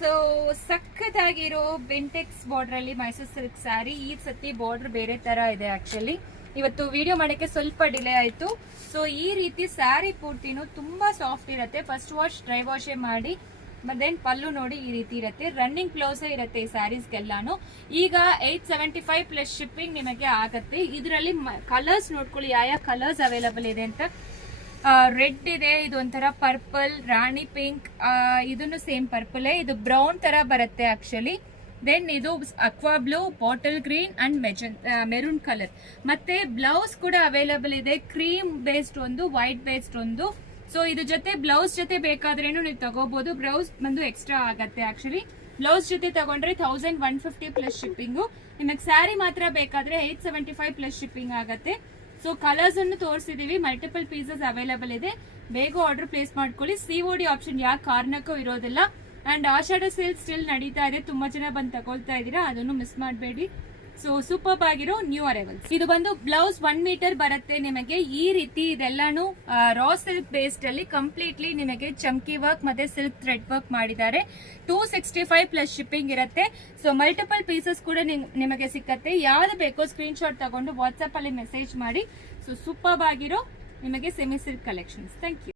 So ಸಖತ್ತಾಗಿರೋ Bentex border ಅಲ್ಲಿ Mysuru silk sari. ಈ ಸತಿ ಬಾರ್ಡರ್ ಬೇರೆ ತರ ಇದೆ. ಆಕ್ಚುಲಿ ಇವತ್ತು ವಿಡಿಯೋ ಮಾಡಕ್ಕೆ ಸ್ವಲ್ಪ ಡಿಲೇ ಆಯ್ತು. ಸೊ ಈ ರೀತಿ ಸ್ಯಾರಿ ಪೂರ್ತಿನೂ ತುಂಬಾ ಸಾಫ್ಟ್ ಇರುತ್ತೆ. ಫಸ್ಟ್ ವಾಶ್ ಡ್ರೈ ವಾಶೇ ಮಾಡಿ. ದೆನ್ ಪಲ್ಲು ನೋಡಿ ಈ ರೀತಿ ಇರುತ್ತೆ. ರನ್ನಿಂಗ್ ಕ್ಲೋಸ್ ಇರುತ್ತೆ ಈ ಸ್ಯಾರೀಸ್ಗೆಲ್ಲಾನು. ಈಗ 875 ಪ್ಲಸ್ ಶಿಪ್ಪಿಂಗ್ ನಿಮಗೆ ಆಗತ್ತೆ. ಇದರಲ್ಲಿ ಕಲರ್ಸ್ ನೋಡ್ಕೊಳ್ಳಿ ಯಾವ ಕಲರ್ಸ್ ಅವೈಲಬಲ್ ಇದೆ ಅಂತ. ರೆಡ್ ಇದೆ, ಇದು ಒಂಥರ ಪರ್ಪಲ್, ರಾಣಿ ಪಿಂಕ್, ಇದನ್ನು ಸೇಮ್ ಪರ್ಪಲ್. ಇದು ಬ್ರೌನ್ ತರ ಬರುತ್ತೆ ಆಕ್ಚುಲಿ. ದೆನ್ ಇದು aqua blue, bottle green and maroon colour. ಮತ್ತೆ ಬ್ಲೌಸ್ ಕೂಡ ಅವೈಲಬಲ್ ಇದೆ. ಕ್ರೀಮ್ ಬೇಸ್ಡ್ ಒಂದು, ವೈಟ್ ಬೇಸ್ಡ್ ಒಂದು. ಸೊ ಇದ್ರ ಜೊತೆ ಬ್ಲೌಸ್ ಜೊತೆ ಬೇಕಾದ್ರೇನು ನೀವು ತಗೋಬಹುದು. ಬ್ಲೌಸ್ ಬಂದು ಎಕ್ಸ್ಟ್ರಾ ಆಗತ್ತೆ. ಆಕ್ಚುಲಿ ಬ್ಲೌಸ್ ಜೊತೆ ತಗೊಂಡ್ರೆ 1150 ಪ್ಲಸ್ ಶಿಪ್ಪಿಂಗು. ನಿಮಗೆ ಸ್ಯಾರಿ ಮಾತ್ರ ಬೇಕಾದ್ರೆ 875 ಪ್ಲಸ್ ಶಿಪ್ಪಿಂಗ್ ಆಗತ್ತೆ. ಸೊ ಕಲರ್ಸ್ ಅನ್ನು ತೋರಿಸಿದೀವಿ. ಮಲ್ಟಿಪಲ್ ಪೀಸಸ್ ಅವೈಲಬಲ್ ಇದೆ. ಬೇಗ ಆರ್ಡರ್ ಪ್ಲೇಸ್ ಮಾಡ್ಕೊಳ್ಳಿ. ಸಿಒಡಿ ಆಪ್ಷನ್ ಯಾವ ಕಾರಣಕ್ಕೂ ಇರೋದಿಲ್ಲ. ಅಂಡ್ ಆಷಾಢ ಸೇಲ್ ಸ್ಟಿಲ್ ನಡೀತಾ ಇದೆ. ತುಂಬಾ ಜನ ಬಂದು ತಗೊಳ್ತಾ ಇದೀರಾ, ಅದನ್ನು ಮಿಸ್ ಮಾಡಬೇಡಿ. ಸೊ ಸೂಪರ್ ಆಗಿರೋ ನ್ಯೂ ಅರೈವಲ್ಸ್. ಇದು ಬಂದು ಬ್ಲೌಸ್ 1 ಮೀಟರ್ ಬರುತ್ತೆ ನಿಮಗೆ. ಈ ರೀತಿ ಇದೆಲ್ಲಾನು ರಾ ಸಿಲ್ಕ್ ಬೇಸ್ಡ್ ಅಲ್ಲಿ ಕಂಪ್ಲೀಟ್ಲಿ ನಿಮಗೆ ಚಮ್ಕಿ ವರ್ಕ್ ಮತ್ತೆ ಸಿಲ್ಕ್ ಥ್ರೆಡ್ ವರ್ಕ್ ಮಾಡಿದ್ದಾರೆ. 265 ಪ್ಲಸ್ ಶಿಪ್ಪಿಂಗ್ ಇರುತ್ತೆ. ಸೊ ಮಲ್ಟಿಪಲ್ ಪೀಸಸ್ ಕೂಡ ನಿಮಗೆ ಸಿಕ್ಕತ್ತೆ. ಯಾವ್ದು ಬೇಕೋ ಸ್ಕ್ರೀನ್ ಶಾಟ್ ತಗೊಂಡು ವಾಟ್ಸ್ಆಪ್ ಅಲ್ಲಿ ಮೆಸೇಜ್ ಮಾಡಿ. ಸೊ ಸೂಪರ್ ಆಗಿರೋ ನಿಮಗೆ semi silk collections. Thank you.